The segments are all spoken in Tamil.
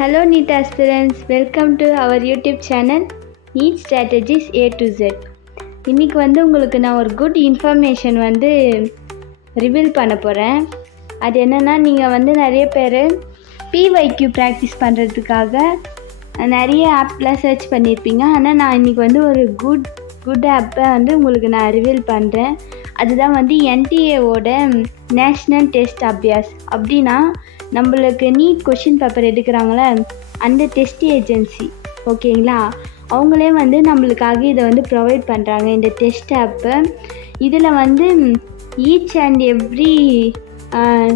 Hello NEET aspirants, welcome to our YouTube channel NEET Strategies A to Z. இன்னைக்கு உங்களுக்கு நான் ஒரு குட் இன்ஃபர்மேஷன் ரிவீல் பண்ண போகிறேன். அது என்னென்னா, நீங்கள் நிறைய பேர் PYQ ப்ராக்டிஸ் பண்ணுறதுக்காக நிறைய ஆப்லாம் சர்ச் பண்ணியிருப்பீங்க. ஆனால் நான் இன்றைக்கி ஒரு குட் ஆப்பை உங்களுக்கு நான் ரிவீல் பண்ணுறேன். அதுதான் NTA-ஓட நேஷ்னல் டெஸ்ட் அபியாஸ். அப்படின்னா நம்மளுக்கு நீட் கொஷின் பேப்பர் எடுக்கிறாங்களே அந்த டெஸ்ட் ஏஜென்சி, ஓகேங்களா, அவங்களே நம்மளுக்காக இதை ப்ரொவைட் பண்ணுறாங்க, இந்த டெஸ்ட் ஆப்பை. இதில் ஈச் அண்ட் எவ்ரி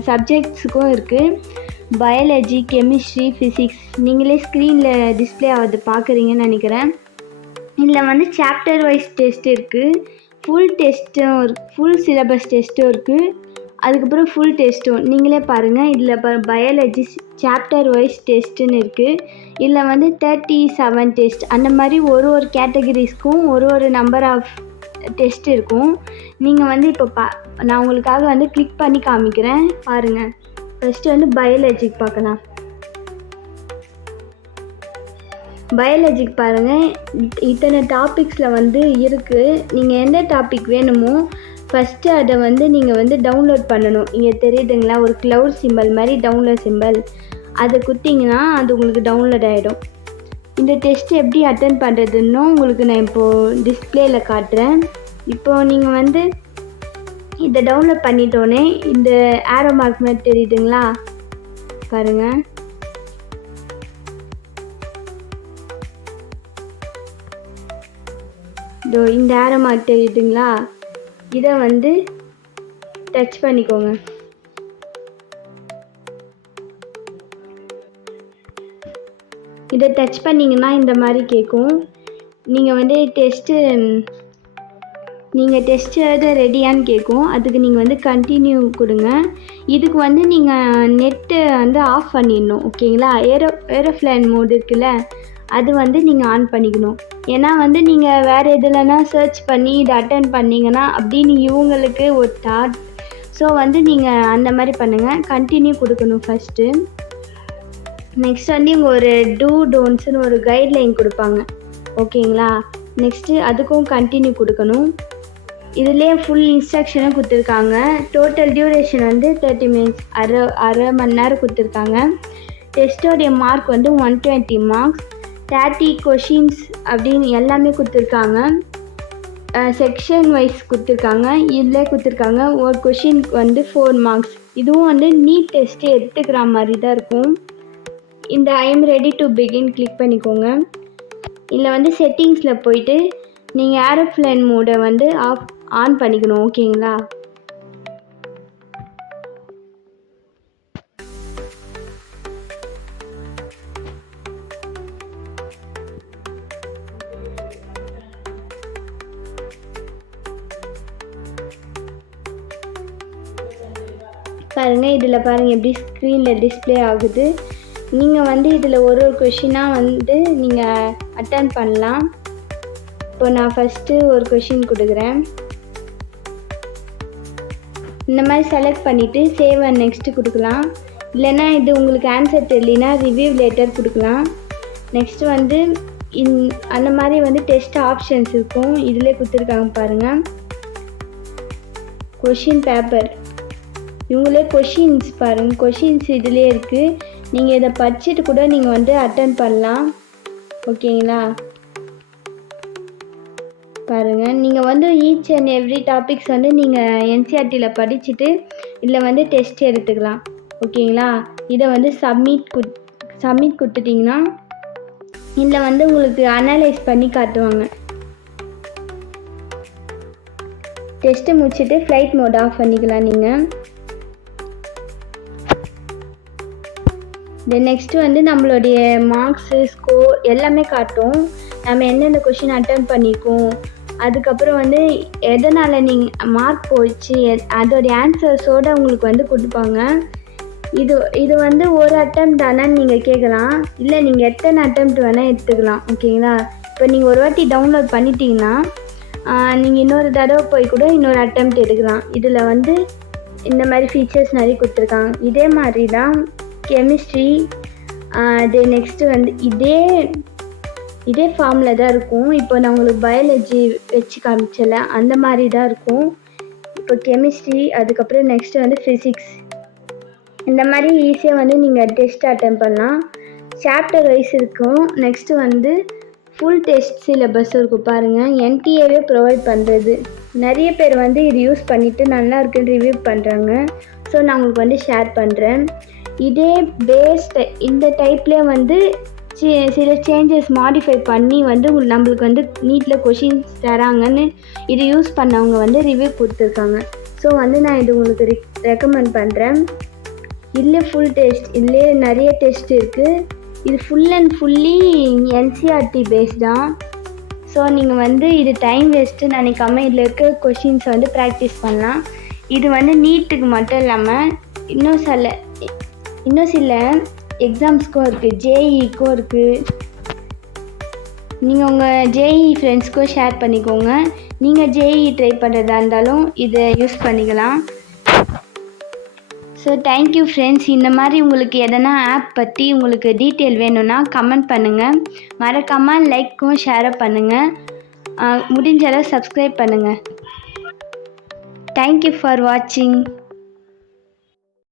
சப்ஜெக்ட்ஸுக்கும் இருக்குது. Biology, chemistry, physics. நீங்களே ஸ்க்ரீனில் டிஸ்பிளே ஆகுது பார்க்குறீங்கன்னு நினைக்கிறேன். இதில் சாப்டர் வைஸ் டெஸ்ட் இருக்குது, ஃபுல் சிலபஸ் டெஸ்ட்டும் இருக்குது, அதுக்கப்புறம் ஃபுல் டெஸ்ட்டும். நீங்களே பாருங்கள், இதில் பயாலஜி சாப்டர் வைஸ் டெஸ்ட்டுன்னு இருக்குது. இதில் 37 டெஸ்ட், அந்த மாதிரி ஒரு கேட்டகரிஸ்க்கும் ஒரு நம்பர் ஆஃப் டெஸ்ட் இருக்கும். நீங்கள் இப்போ நான் உங்களுக்காக கிளிக் பண்ணி காமிக்கிறேன், பாருங்கள். ஃபஸ்ட்டு பயாலஜிக்கு பார்க்கலாம். பயாலஜிக்கு பாருங்கள், இத்தனை டாபிக்ஸில் இருக்குது. நீங்கள் எந்த டாபிக் வேணுமோ ஃபஸ்ட்டு அதை நீங்கள் டவுன்லோட் பண்ணணும். இங்கே தெரியுதுங்களா, ஒரு க்ளவுட் சிம்பிள் மாதிரி டவுன்லோட் சிம்பிள், அதை குத்திங்கன்னா அது உங்களுக்கு டவுன்லோட் ஆகிடும். இந்த டெஸ்ட் எப்படி அட்டன் பண்ணுறதுன்னு உங்களுக்கு நான் இப்போது டிஸ்பிளேயில் காட்டுறேன். இப்போது நீங்கள் இதை டவுன்லோட் பண்ணிட்டோன்னே இந்த ஆரோ மார்க் மாதிரி தெரியுதுங்களா, பாருங்கள். இந்த ஆரோ மார்க் தெரியுதுங்களா, இதை டச் பண்ணிக்கோங்க. இதை டச் பண்ணிங்கன்னா இந்த மாதிரி கேட்கும். நீங்கள் டெஸ்ட்டு எழுத ரெடியான்னு கேட்கும். அதுக்கு நீங்கள் கண்டினியூ கொடுங்க. இதுக்கு நீங்கள் நெட்டு ஆஃப் பண்ணிடணும், ஓகேங்களா. ஏரோப்ளேன் மோட் இருக்குல்ல, அது நீங்கள் ஆன் பண்ணிக்கணும். ஏன்னா நீங்கள் வேறு எதுலனா சர்ச் பண்ணி இதை அட்டன் பண்ணிங்கன்னா அப்படின்னு இவங்களுக்கு ஒரு தாட். ஸோ நீங்கள் அந்த மாதிரி பண்ணுங்கள், கண்டினியூ கொடுக்கணும் ஃபஸ்ட்டு. நெக்ஸ்ட் இவங்க ஒரு டோன்ட்ஸ்னு ஒரு கைட்லைன் கொடுப்பாங்க, ஓகேங்களா. நெக்ஸ்ட்டு அதுக்கும் கண்டினியூ கொடுக்கணும். இதுலேயே ஃபுல் இன்ஸ்ட்ரக்ஷனும் கொடுத்துருக்காங்க. டோட்டல் டியூரேஷன் 30 மினிட்ஸ், அரை மணி நேரம் கொடுத்துருக்காங்க. டெஸ்ட்டோடைய மார்க் 120 மார்க்ஸ், 30 கொஷின்ஸ் அப்படின்னு எல்லாமே கொடுத்துருக்காங்க. செக்ஷன் வைஸ் கொடுத்துருக்காங்க. இதில் கொடுத்துருக்காங்க ஒரு கொஷினுக்கு 4 மார்க்ஸ். இதுவும் நீட் டெஸ்ட்டு எடுத்துக்கிற மாதிரி தான் இருக்கும். இந்த I am ready to begin click பண்ணிக்கோங்க. இதில் செட்டிங்ஸில் போயிட்டு நீங்கள் ஏரோப்ளேன் மோடை ஆன் பண்ணிக்கணும், ஓகேங்களா. பாருங்கள், இதில் பாருங்கள் எப்படி ஸ்க்ரீனில் டிஸ்பிளே ஆகுது. நீங்கள் இதில் ஒரு கொஷினாக நீங்கள் அட்டன் பண்ணலாம். இப்போ நான் ஃபஸ்ட்டு ஒரு கொஷின் கொடுக்குறேன். இந்த மாதிரி செலக்ட் பண்ணிவிட்டு சேவ் அண்ட் நெக்ஸ்ட்டு கொடுக்கலாம். இல்லைன்னா இது உங்களுக்கு ஆன்சர் தெரியலனா ரிவ்யூ லேட்டர் கொடுக்கலாம். நெக்ஸ்ட்டு அந்த மாதிரி டெஸ்ட் ஆப்ஷன்ஸ் இருக்கும். இதிலே கொடுத்துருக்காங்க பாருங்கள். கொஷின் பேப்பர், இவங்களே கொஷின்ஸ் பாருங்கள், கொஷின்ஸ் இதிலே இருக்குது. நீங்கள் இதை படிச்சுட்டு கூட நீங்கள் அட்டன் பண்ணலாம், ஓகேங்களா. பாருங்கள், நீங்கள் ஈச் அண்ட் எவ்ரி டாபிக்ஸ் நீங்கள் NCERTயில் படிச்சுட்டு இதில் டெஸ்ட் எடுத்துக்கலாம், ஓகேங்களா. இதை சப்மிட் கொடுத்துட்டிங்கன்னா இதில் உங்களுக்கு அனலைஸ் பண்ணி காட்டுவாங்க. டெஸ்ட்டு முடிச்சுட்டு ஃப்ளைட் மோட் ஆஃப் பண்ணிக்கலாம் நீங்கள். தென் நெக்ஸ்ட்டு நம்மளுடைய மார்க்ஸு, ஸ்கோர் எல்லாமே காட்டும். நம்ம எந்தெந்த கொஷின் அட்டன் பண்ணியிருக்கோம், அதுக்கப்புறம் எதனால் நீங்கள் மார்க் போயிடுச்சு, அதோடைய ஆன்சர்ஸோடு உங்களுக்கு கொடுப்பாங்க. இது ஒரு அட்டம் தானே நீங்கள் கேட்கலாம், இல்லை நீங்கள் எத்தனை அட்டம்ப்ட் வேணால் எடுத்துக்கலாம், ஓகேங்களா. இப்போ நீங்கள் ஒரு வாட்டி டவுன்லோட் பண்ணிட்டீங்கன்னா நீங்கள் இன்னொரு தடவை போய் கூட இன்னொரு அட்டம்ப்ட் எடுக்கலாம். இதில் இந்த மாதிரி ஃபீச்சர்ஸ் நிறைய கொடுத்துருக்காங்க. இதே மாதிரி தான் கெமிஸ்ட்ரி, அது நெக்ஸ்ட்டு வந்து இதே ஃபார்மில் தான் இருக்கும். இப்போ நான் உங்களுக்கு பயாலஜி வச்சு காமிச்சல அந்த மாதிரி தான் இருக்கும். இப்போ கெமிஸ்ட்ரி, அதுக்கப்புறம் நெக்ஸ்ட்டு வந்து ஃபிசிக்ஸ், இந்த மாதிரி ஈஸியாக வந்து நீங்கள் டெஸ்ட் அட்டெம்ப் பண்ணலாம். சாப்டர் வைஸ் இருக்கும். நெக்ஸ்ட்டு வந்து ஃபுல் டெஸ்ட் சிலபஸ் இருக்கும் பாருங்கள். என்டிஏவே ப்ரொவைட் பண்ணுறது. நிறைய பேர் வந்து இது யூஸ் பண்ணிவிட்டு நல்லா இருக்குன்னு ரிவ்யூ பண்ணுறாங்க. ஸோ நான் உங்களுக்கு வந்து ஷேர் பண்ணுறேன். இதே இந்த டைப்லேயே வந்து சில சேஞ்சஸ் மாடிஃபை பண்ணி வந்து நம்மளுக்கு வந்து நீட்டில் கொஷின்ஸ் தராங்கன்னு இது யூஸ் பண்ணவங்க வந்து ரிவ்யூ கொடுத்துருக்காங்க. ஸோ வந்து நான் இது உங்களுக்கு ரெக்கமெண்ட் பண்ணுறேன். இதில் ஃபுல் டெஸ்ட், இதிலே நிறைய டெஸ்ட் இருக்குது. இது full and fully NCERT based தான். ஸோ நீங்கள் வந்து இது டைம் வேஸ்ட்டு நினைக்காம இதில் இருக்க கொஷின்ஸை வந்து ப்ராக்டிஸ் பண்ணலாம். இது வந்து நீட்டுக்கு மட்டும் இல்லாமல் இன்னும் சில எக்ஸாம்ஸ்க்கும் இருக்குது, ஜேஇக்கும் இருக்குது. நீங்கள் உங்கள் ஜேஇ ஃப்ரெண்ட்ஸ்க்கும் ஷேர் பண்ணிக்கோங்க. நீங்கள் ஜேஇ ட்ரை பண்ணுறதா இருந்தாலும் இதை யூஸ் பண்ணிக்கலாம். So thank you friends. இந்த மாதிரி உங்களுக்கு எதனா ஆப் பற்றி உங்களுக்கு டீட்டெயில் வேணும்னா கமெண்ட் பண்ணுங்கள். மறக்காமல் லைக்கும் ஷேரும் பண்ணுங்கள். முடிஞ்ச அளவு சப்ஸ்கிரைப் பண்ணுங்கள். தேங்க்யூ ஃபார் வாட்சிங்.